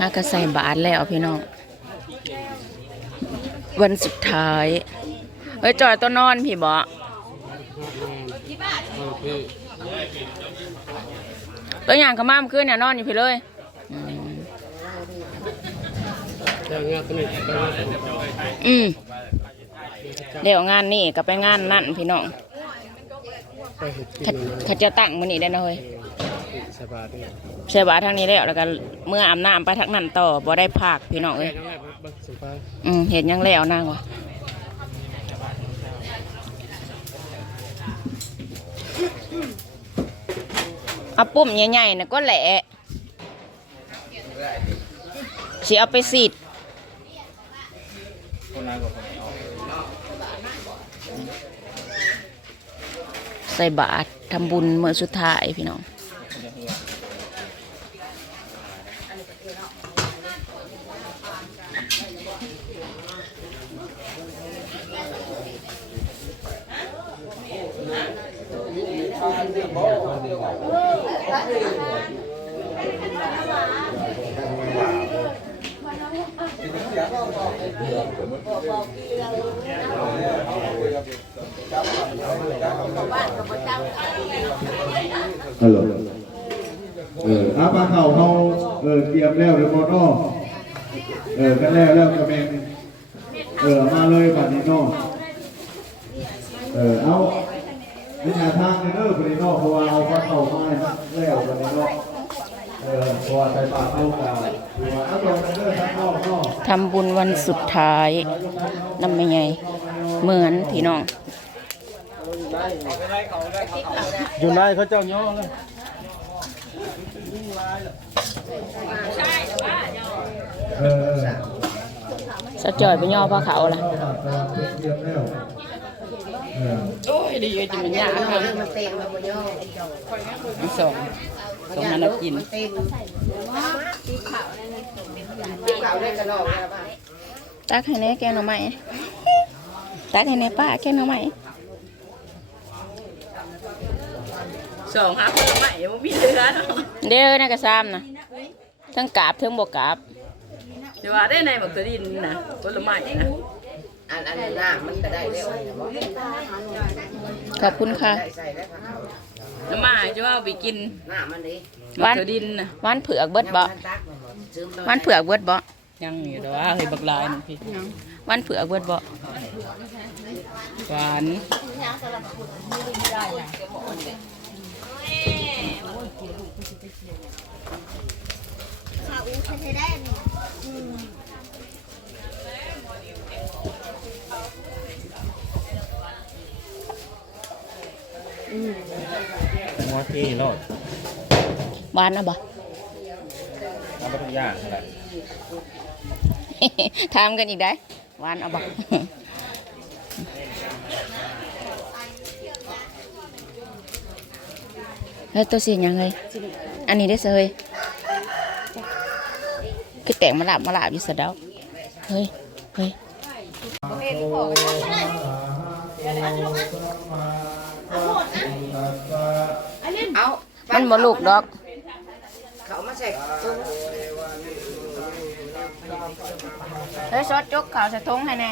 ฮากระใส่บาทแล้วพี่น้อง วันสุดท้าย เฮ้ยจอยตัวนอนพี่บอตัวอย่างก็มามื่อคืนเนี่ยนอนอยู่พี่เลยอืมเดี๋ยวงานนี่ก็ไปงานนั่นพี่น้องเห็ดเขานนะเขาจะตั้งมื้อนี้ได้นะเฮ้ย สบายดีใช่บาทางนี้แล้วแล้วก็เมื่ออาบน้ำไปทางนั้นต่อบ่ได้พักพี่น้องแค่เอ้ยนั้นแหละบักสบายอืมเห็นยังแล้วนางวะเอาปุ่มใหญ่ๆนะก็แหละสิเอาไปสีดใส่บาตรทำบุญเมื่อสุดท้ายพี่น้อง ฮัลโหลเอออาปลาเข่าเขาเออเตรียมแล้วเดี๋ยวพอเนอเออกันแล้วแล้วกระเมงเออมาเลยบัดนี้เนอเออเอา ในหาทางเนี่ยเออบัดนี้เนอเพราะว่าเอาปลาเข่ามาแล้วบัดนี้เนอเออเพราะว่าใส่ปลาเข้ากันหรือว่าเอาลงไปเด้อทั้งนอกเนอทำบุญวันสุดท้ายนำไม่ไงเหมือนพี่น้องอยู่ไหนเขาเจ้าย่อเลยเออเออสะจ่อยไปย่อพ่อเขาล่ะ ด้วเออโอ้ยดีจริงๆเนี่ยมันเต็มแล้วบ่ย่อสองสองมันกินเต็มที่เขาได้กระดอกแล้วป่ะตักให้แน่แกงหน่อไม้ตักให้แน่ป้าแกงหน่อไม้สองหาเพิ่มใหม่บ่มีเหลือเนาะเด้อนะกระซ้ำนะทั้งกาบทั้งบวกกาบเดี๋ยวว่าได้ในบักตะดินนะผลไม้นะ อันอันน้ำมันก็ได้แล้วบ่ขอบคุณค่ะได้ใส่ได้ผักเขาน้ำมาจะว่าเอาไปกินน้ำมันดิบักตะดินนะหวานเผือกเบิดบ่มันตักมันบ่ซื้อหวานเผือกเบิดบ่ยังอยู่แต่ว่าเฮ้ยบักลายนี่พี่หวานเผือกเบิดบ่หวาน หัวที่โลดหวานนะบ่ทำไปทุกอย่างนั่นแหละถามกันอีกได้หวานเอาบ่เฮ้ยตัวเสียงยังไงอันนี้ได้อเสยคือแต่งมาลาบมาลาบอยู่สะเดาเฮ้ยเฮ้ย เอา มันบ่ลูกดอก เขามาใส่ตู้เฮ้ยซอสจกขาวใส่ทงให้แน่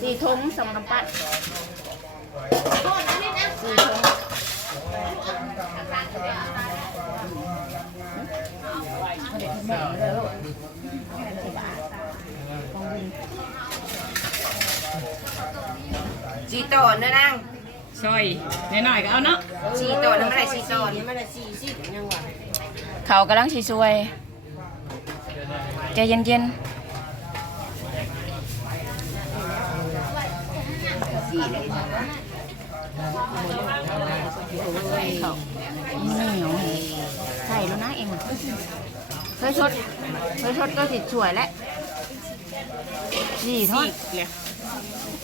สี่ทงสองกำปั้นสี่ทงสีตอนนะนางซอยน้อยๆก็เอาเนาะ สีตอนนั่นไม่ได้สีตอนนี่มันได้สีสิยังว่าเขากำลังสีสวยใจเย็นสีเลยๆเขาเหนียวใส่แล้วนะเองอะเฮ้ยชดเฮ้ยชดก็สิสวยแล้วสี่ทอด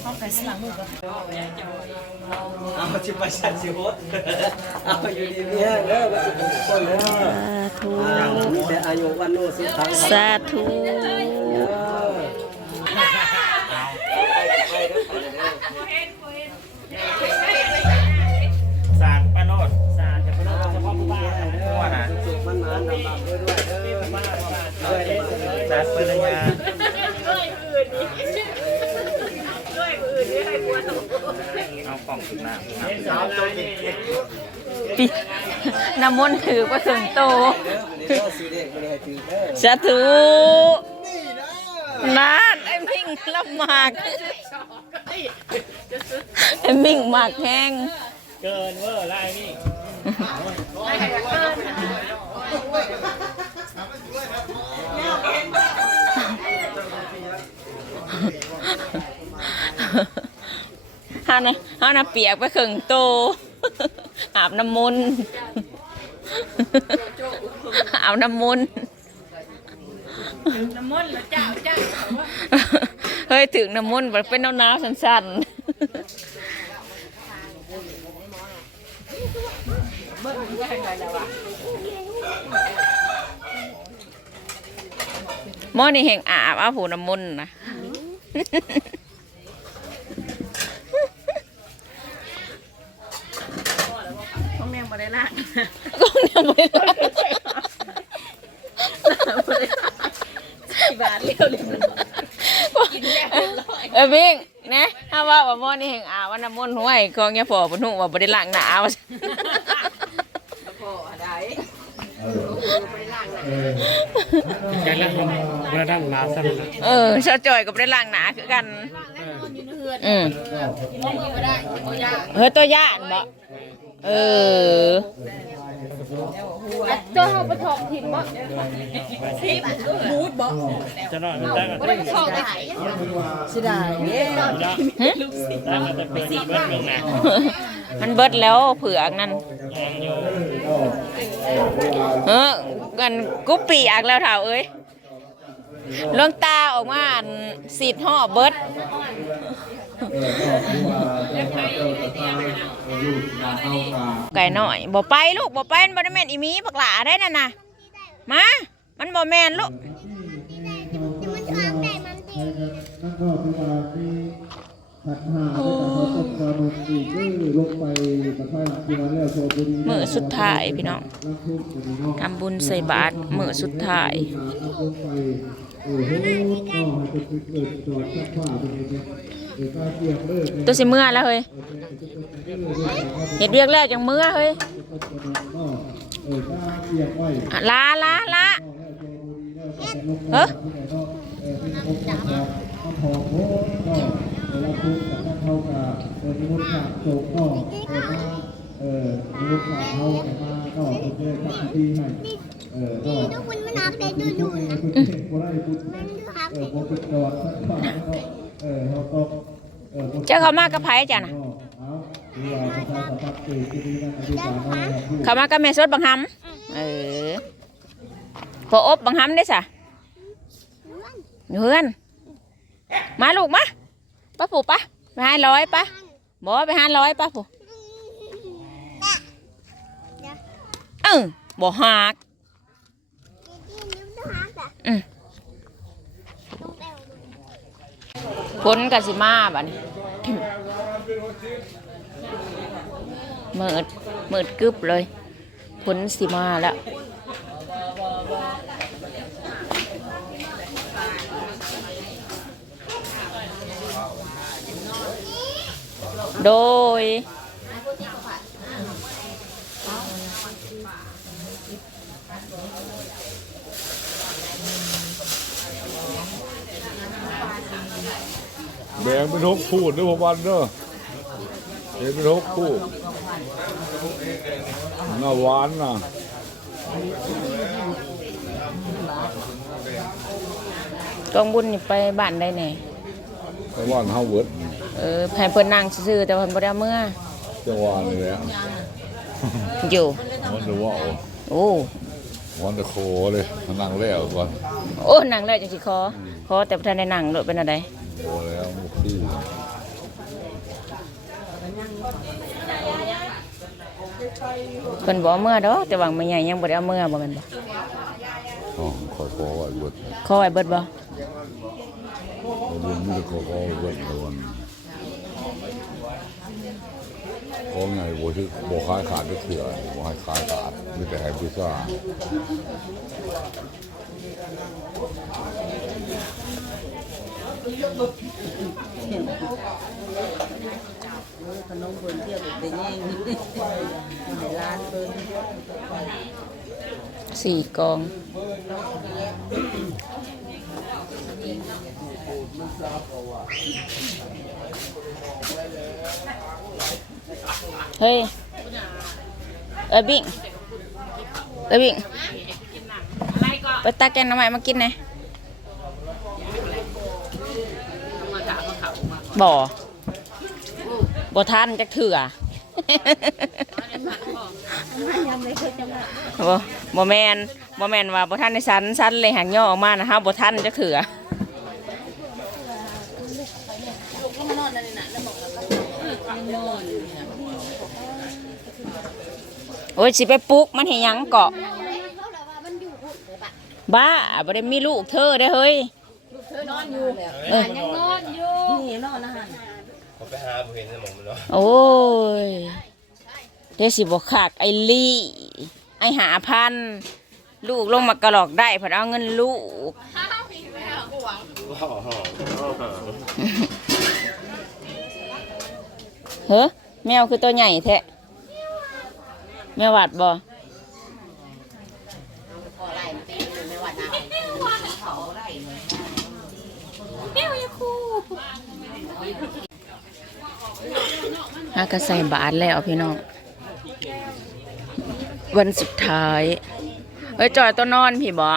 เอาชิบะชันชิโฮสเอาอยู่ดีเนี่ยเด้อว่าจะเป็นคนเด้อสาธุแต่อายุวันโนสุขังสาธุสารป้าโนดสารจะป้าโนดเฉพาะผู้บ้านเด้อนะมันนานนำๆด้วยด้วยเด้อจัดปริญญา เอากล่องถึงหน้าสาวตัวจริงปีน้ำมนต์ถือว่าถึงโตสีเด็กไม่ได้ถือแค่สาธุนานไอ้มิ่งละหมากไอ้มิ่งหมากแห้งเกินเวอร์ไล่นี่ ฮานะฮานะเปียกไปครึ่งโตอาบน้ำมนต์อาบน้ำมนต์น้ำมนต์แล้วจ้าจ้าเฮ้ยถึงน้ำมนต์แบบเป็นหนาวๆสั้นๆหม้อนี่แห่งอาบอาผูน้ำมนต์นะ ต้องแม่งมา ได้ละก็เนี่ยไม่ได้สี่บาทเรียวเลยกินแล้วเรียบร้อยเออพิงนะถ้าว่าว่าม้อนี่แห่งอาว่าน้ำมนต์ห้วยกองเงี้ยาฝอบนหุ่ว่าบริล้างหนาวพอได้แกแล้วผมระดับน้ำสั้นเออชอจอยกับบริล้างหนาคือกันอืมเฮ้ยตัวย่านบ่ เออจะนอนมันได้กันได้หึได้กันแต่เป็นเบิ้ลเมืองหนามันเบิดแล้วเผือกนั่นเออกันกุปปีอักแล้วเถ่าเอ้ย ลวงตาออกมาอันสีดห่อเบิดไก่หน่อยบ่ไปลูกบ่ไปมันบ่ได้แม่นอีหมีปักหลาได้นั่นน่ะมามันบ่แม่นลูกมื้อสุดท้ายพี่น้องทำบุญใส่บาตรมื้อสุดท้าย ตัวสิเมื่อแล้วเฮ้ยเฮ็ดเวียกแล้วจังเมื่อเฮ้ยอะลาลาลาเฮ้ยเอ อมีลูกสาวเขามาก็เป็นเจ้าทักทีให้เออก็ดูคุณมันนับได้ดูดูเออคุณเก่งกว่าได้คุณมันดูครับเออผมเป็นจอดสักผ่านแล้วก็เออเขาต้องเจ้าเขามากับไผจ้ะนะเอาดีว่าระชาสัมพันธ์เกิดที่นี่นะเขามากับแม่สดบังหำเออพออบบังหำได้สะเฮือน มาลูกมาป้าปู่ปะไปห้าร้อยปะบอกไปห้าร้อยปะปู่เออบ่หัก พ้นกสิมาบัดนี้มืดเมืดกึบเลยพ้นสิมาแล้วโดย แบ่งเป็นหกพูดด้วยผมวันเด้อแบ่งเป็นหกพูดน่าหวานนะกองบุญนี่ไปบ้านได้แน่แต่ว่าเฮาเวิร์ดเออให้เพิ่นนั่งซื่อๆแต่เพิ่นบ่ได้เอามื่อจังหวะนี่แหละอยู่วันจะว่าโอ้วันจะโคเลยนั่งแล้วก่อนโอ้นั่งแล้วจังสิคอคอแต่บ่ทันได้นั่งโดดเป็นอะไร โคแล้วมุกที่เพิ่นบ่เอามื่อดอกแต่ว่าแม่ใหญ่ยังบ่ได้เอามื่อบ่แม่นบ่อ๋อขอขอไว้เวิร์ดขอไว้เบิดบ่เราเรียนมีแต่ขอขอไว้เวิร์ดตะวันของไงบ่ที่บ่ขายขาดได้เถื่อบ่ให้ขายขาดมีแต่ให้พิซซ่า ขนมเพิ่นเที่ยวแบบได้แย่งให้ร้านเพิ่นสี่กองเฮ้ย เอ้ยบิ่งเอ้ยบิ่งไปตักแกงหน้ำใหม่มากินหน่อ บ่บ่ทันจักเถื่อบ่บ่แมนบ่แมนว่าบ่ทันในสันสันเลยหางย่อออกมานะฮะบ่ทันจักเถื่อโอ้ยสิไปปลุกมันเห็นยังเกาะบ้าบ่ได้มีลูกเธอได้อเฮ้ย นอนอยู่เออนี่นอนนะฮะโอ้ยเดี๋ยวสิบอกขากไอ้ลี่ไอ้หาพัน ลูกลงมากระหลอกได้เพอเอาเงินลูกเฮ้แมวคือตัวใหญ่แท้แมวหวัดบ่ ฮากระใส่บาทแล้วพี่น้อง วันสุดท้าย เฮ้ยจอยตัวนอนพี่บ่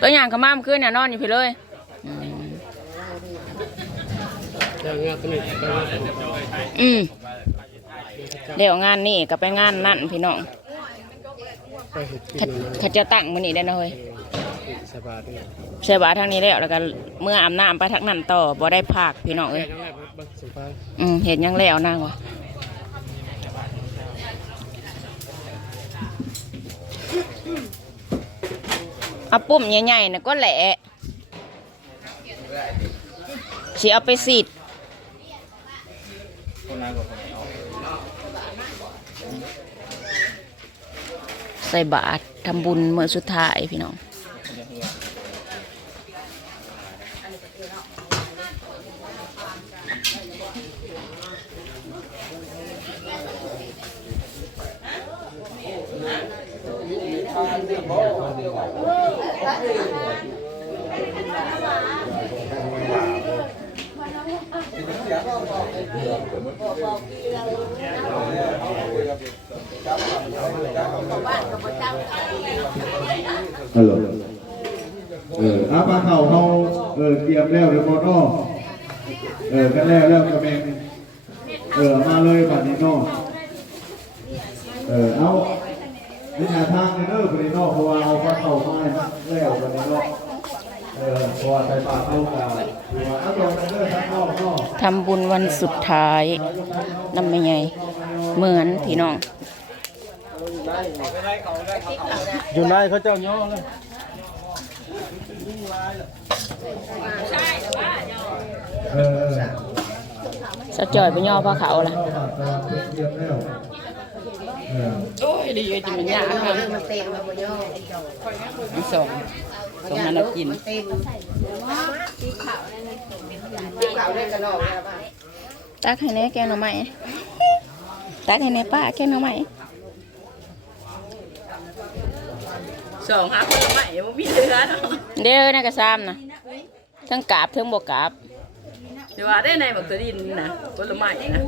ตัวอย่างก็มามขึ้นเนี่ยนอนอยู่พี่เลยอืมเจ้างานตัวนี้ไปงานตัวนี้อืมเดี๋ยวงานนี่ก็ไปงานนั่นพี่น้องไปเห็ดกิเขานนะเขาจะตั้งมื้อนี้ได้อนะเฮ้ย สบายดีใช่บาทางนี้แล้วแล้วก็เมื่ออาบน้ำไปทางนั้นต่อบ่ได้พักพี่น้องเอ้ยองแรกบังสมภารอืมเห็นยังแล้วนางวะเอาปุ่มใหญ่ๆนะก็แหละสิเอาไปสีดใส่บาตรทำบุญเมื่อสุดท้ายพี่น้อง ฮัลโหลเอออาปลาเข่าเขา เออเตรียมแล้วเดี๋ยวพอเนอเออกันแล้วแล้วกระแมงเออมาเลยบัดนี้เนอเออเอานี่หาทางเลยเนอะบัดนี้เนอเพราะว่าเอาปลาเข่ามาแล้วบัดนี้เนอเออเพราะว่าใส่ปลาเข้ากันเอาลงไปเลยทั้งนอกเนอทำบุญวันสุดท้ายนำไม่ไงเหมือนพี่น้องอยู่ในเขาเจ้าย่อเลย เออสะจ่อยไปย่อพ่อเขาล่ะเตรียมแล้วเออโอ้ยดีอยู่จิมันยากค่ะมันเต็มแล้วบ่ย่อทั้งสองสองมันเอากินเต็มสีขาวได้กระดอกแล้วป่ะตักให้แน่แกงหน่อไม้ตักให้แน่ป้าแกงหน่อไม้ สองหาเพิ่มใหม่บ่มีเหลือเนาะเด้อนะกระซ้ำนะทั้งกราบทั้งบกกราบเดี๋ยวว่าได้ในบักตะดินนะผลไม้นะ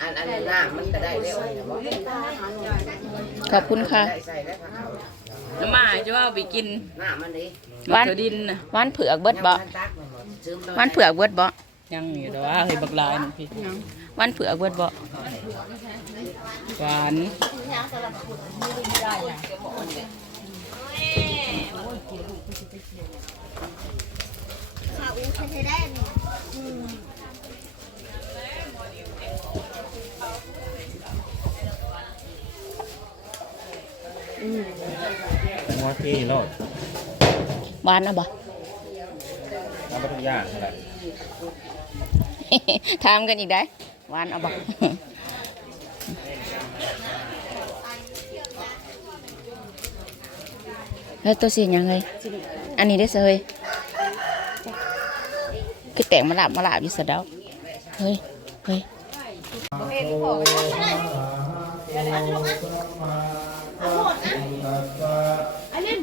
อันอันน้ำมันก็ได้แล้วบ่ขอบคุณค่ะได้ใส่ได้ผักเขาน้ำมาจะว่าเอาไปกินน้ำมันดิบักตะดินนะหวานเผือกเบิดบ่มันตักมันหมดซื้อต่อหวานเผือกเบิดบ่ยังอยู่แต่ว่าเฮ้ยบักลายนี่พี่หวานเผือกเบิดบ่หวาน หัวที่รอดหวานนะบ่ทำไปทุกอย่างนั่นแหละถามกันอีกได้หวานเอาบั กเฮ้ยตัวสียังเลยอันนี้ได้อเสยคือแต่งมาลาบมาลาบอยู่สะเดาเฮ้ยเฮ้ย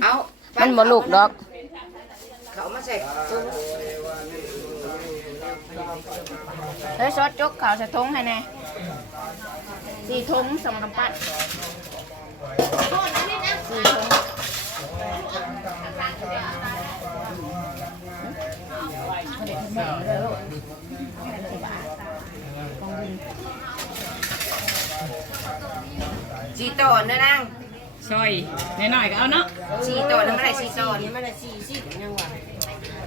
เอามันบ่ลูกดอกเขามาใส่เฮ้ยซอสจกข่าวใส่ทงให้แน่สี่ทงสองกำปั้นสี่ทง สีโตนนะนางซอยหน่อยๆก็เอาเนาะสีโตนนั่นไม่ได้สีโตนนี่มันละสี่สิบยังว่า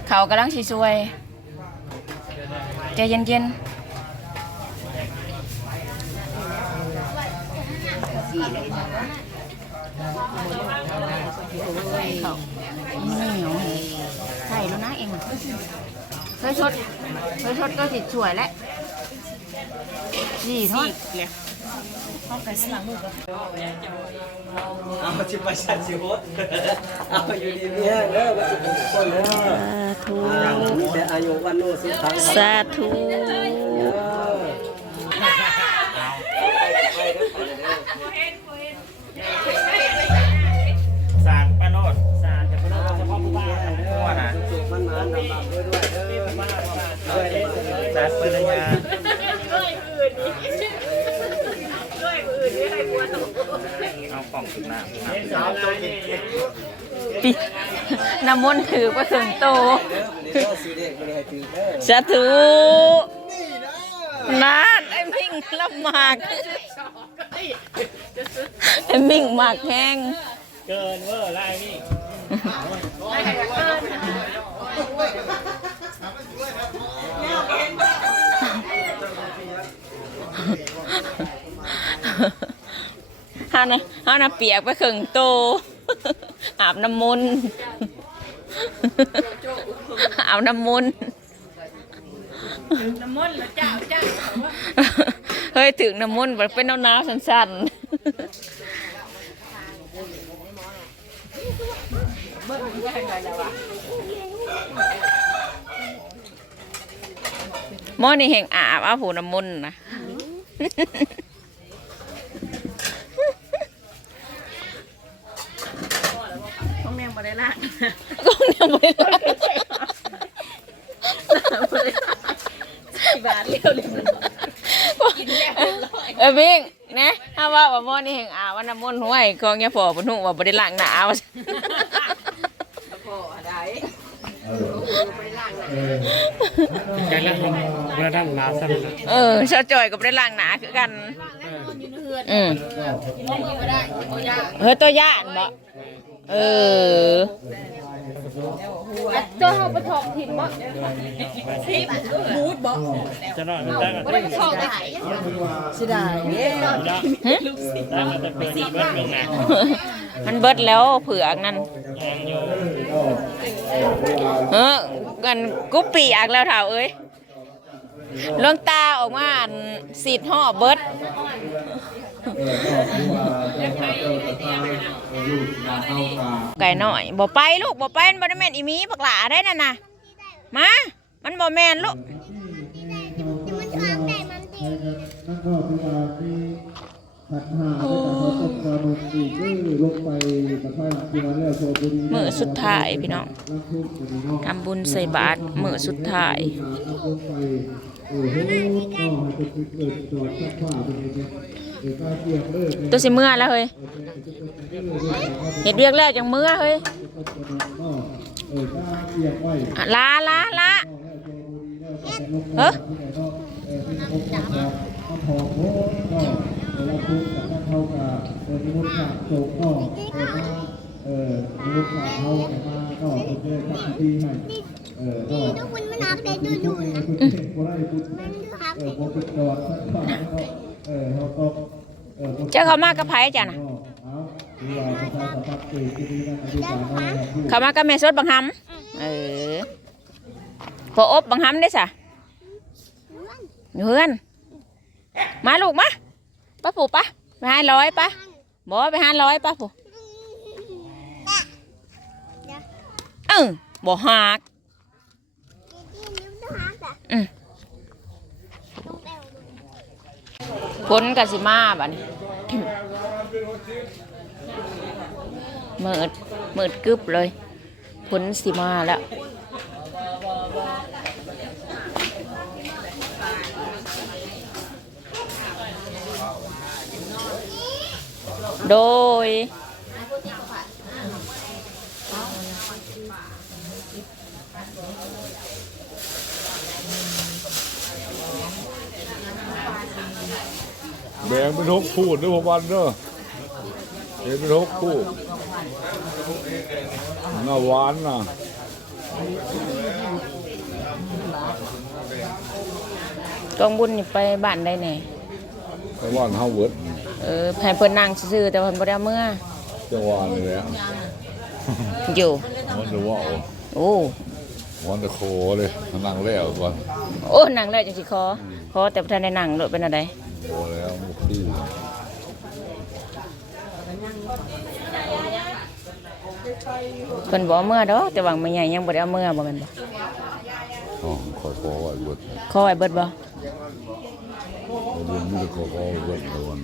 เขากำลังสีสวยใจเย็นๆ เขาเหนียวใส่แล้วนะเองเคยชดเคยชดก็สิสวยแล้วสี่ทอดเอาจิไปชันสิโฮสเอาอยู่ดีเนี่ยเด้อว่าจะเป็นคนเด้อธุอ่ามีแต่อายุวันโนสุขังสาธุเด้อำมนต์ถือว่าถึงโตเด้อวันนี้เด้อซื้อเด็กบ่ได้ให้ถือเด้อสาธุนานไอ้มิ่งละหมากไอ้มิ่งหมากแห้งเกินเวอร์ไล่นี่ฮานะฮานะเปียกไปครึ่งโตอาบน้ำมนต์ อาบน้ำมนต์น้ำมันต์แล้วเจ้าเจ้าเฮ้ยถึงน้ำมนต์แบบเป็นหนาวๆสั้นๆหม้อนี่แห่งอาบอาผูน้ำมนต์นะต้องแม่งบ่ได้ละก็ เนี่ยไม่ได้บาทเร็วเลยเออพิงนะถ้าว่าว่าหมอนี่แห่งอาว่าน้ำมนต์ห้วยกองเงี้ยาฝอบนหุ่ว่าบ่ได้ล้างหน้าว่าเออเออการละหอมกระดังมาสั้นเออชาจอยก็บ่ได้ล้างหน้าคือกันอืมเฮ้ยตัวย่านบ่เออ ตัวเขาไปถอกถิ่นบ่จะนอนมันได้ก็ไม่ได้ถอกได้สิได้เด้ได้ก็จะเป็นเบิ้ลลงนะมันเบิดแล้วเผือกนั่นยังอยู่เออกันกุปปีอักแล้วเถ่าเอ้ยลวงตาออกมาสีดห่อเบิด เออก็คือว่าจะพาเจ้าจะพาเออลูกมาเข้าป่าไก่หน่อยบ่ไปลูกบ่ไปมันบ่ได้แม่นอีหมีปักหลาได้นั่นน่ะมามันบ่แม่นลูกนั่นก็คือว่ามีขัดหาด้วยการเขาต้มกระดูกอีกคือลงไปตะไคร้ที่วันแล้วโชว์บุรีมื้อสุดท้ายพี่น้องน้ำทุกข์อยู่ในห้องทำบุญใส่บาตรมื้อสุดท้ายน้ำลงไปโอ้โหก็ให้เตัวสิเมื่อแล้วเฮ้ยเฮ็ดเวียกแล้วจังเมื่อเฮ้ยเออก็เกี่ยวไว้อะลาลาลาเออเออที่พบกับต้องพอโค้งก็เวลาคุยกับท่านเขาแต่มาก็เป็นเรื่องที่ดีให้เออก็ทุกคนมันนับได้ดูดูนะมันดูครับเออผมเป็นจอดท่านขาดก็ เออเขาก็เออเจ้าเขามากับไผจ้ะน่ะเอาดีว่าประชาสัมพันธ์เกิดที่นี่นะอธิษฐานเอาครับเขามากับแม่สดบังหำเออพออบบังหำได้ซะมันอยู่เฮือน มาลูกมาป้าปู่ปะไปหาร้อยปะบอกว่าไปหาร้อยปะปู่เออบ่หักอืม ผลกสิมาบัดนี้เมิดเมิดกึบเลยผลสิมาแล้วโดย แบ่งเป็นหกพูดด้วยพวันเด้อเห็นเป็นหกพูดน่าหวานนะกองบุญนี่ไปบ้านได้แน่แต่ว่านเฮาเวิร์ดเออให้เพิ่นนั่งซื่อๆแต่เพิ่นบ่ได้เอามื่อจังหวะนี่แหละอยู่ วันจะว่าโอ้ วันจะโคเลยนั่งแล้วก่อน โอ้นั่งแล้วจังสิคอคอแต่บ่ทันได้นั่งโดดเป็นอะไร โคแล้วมุกที่เพิ่นบ่เอามื่อดอกแต่ว่าแม่ใหญ่ยังบ่ได้เอามื่อบ่แม่นบ่อ๋อขอขอไว้เวิร์ดขอไว้เบิดบ่เรียนมีแต่ขอขอไว้เวิร์ดตะวัน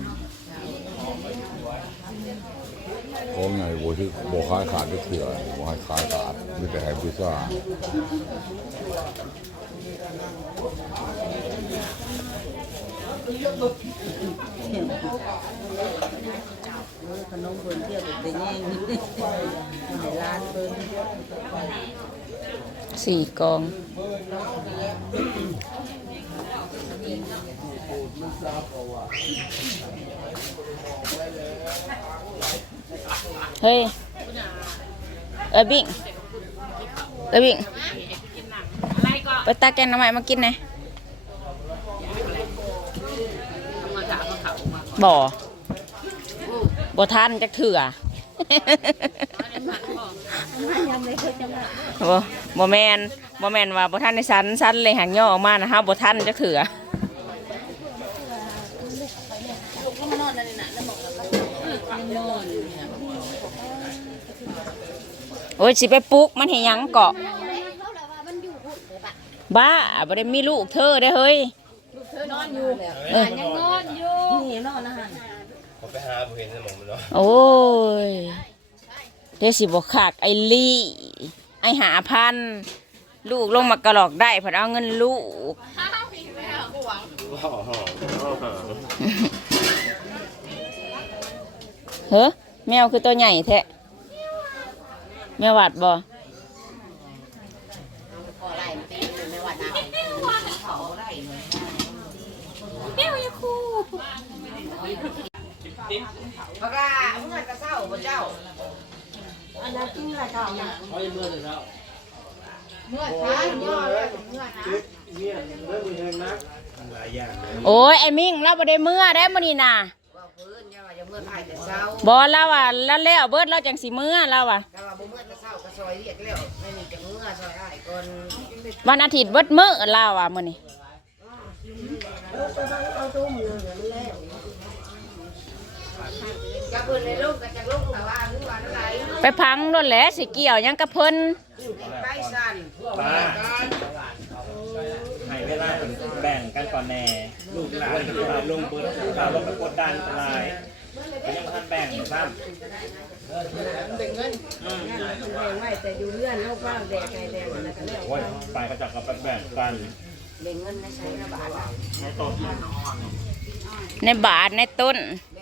ของไงบ่ที่บ่ขายขาดได้เถื่อบ่ให้ขายขาดมีแต่ให้พิซซ่า ขนมเบิ่นเที่ยวกับแต่แย่งมาให้ร้านเบิ่นสี่กองเฮ้ยเอ้ยบิ่งเอ้ยบิ่งไปตาแกงน้ำใหม่มากินหน่อย บ่บ่ทันจักเถื่อบ่บ่แมนบ่แมนว่าบ่ทันในสันสันเลยหางย่อออกมานะฮะบ่ทันจักเถื่อโอ้ยสิไปปลุกมันเห็นยังเกาะบ้าบ่ได้มีลูกเธอได้อเฮ้ย นอนอยู่เออนี่นอนนะฮะผมไปหาผมเห็นสมองมันเนาะโอ้ยเดี๋ยวสิบอกขากไอลี่ไอหาพัน ลูกลงมากระหลอกได้เพอเอาเงินลูกเฮ้อแมวคือตัวใหญ่แท้แมวหวัดบ่ พากกาเมื่อกระเซ้าพระเจ้าอันนั้นคืออะไรเก่านะเเมื่อเลยแล้วเมื่อช้าเมื่อเลเมื่อนะเมื่อเมื่อมีเงินะโอ้ยไอ้มิ่งเราบ่ได้เมื่อได้มื้นี้นาบอเราอะแล้วแล้วเบิดเราจังสีเมื่อเราอะวันอาทิตย์เบิดเมื่อเราอะมื้อนี้ จะเพิ่นในลูกก็จะลูกแต่ว่าคือว่าอะไรไปพังนั่นแหละสิเกี่ยวหยังกับเพิ่นไปสั่นป้าให้เวลาแบ่งกันก่อนแน่ลูกหลานที่เราลงปืนเราลงไปกดดันอะไรก็ยังทันแบ่งซ้ำแบ่งไว้แต่อยู่เรือนเฮาฟ้าแดกไก่แดงนั่นก็แล้วโอ้ยไปก็จะกับแบ่งกันแบ่งเงินในใช้ระบาดอะในโต๊ะที่ในบาทในต้น แบ่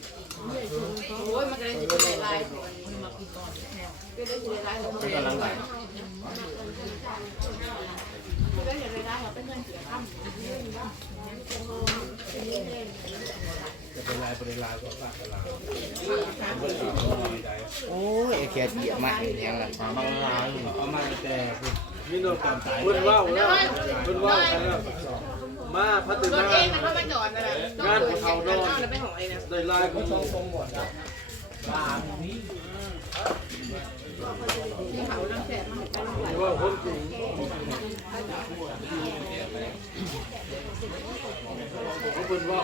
อยู่แล้วใส่ธงไผธงมันใส่ถุงเหยียบโลกเหยียบตะวันเหยียบโลกกำลังไหลโอ้ยแค่เหยียบมาเห็นยังล่ะมาบ้างล้างเอามาแต่มีโดนตามตายเพิ่นว่าแล้วเพิ่นว่ากันแล้ว มาพัฒรนาถเองนะเขามาจอดนั่นแหละงานของเขานอนแล้วไปหอยนะได้ลายก็ช่องทรงหมดเขาน้ำแสบมาให้กันว่าคนจริงเขาเป็นว่า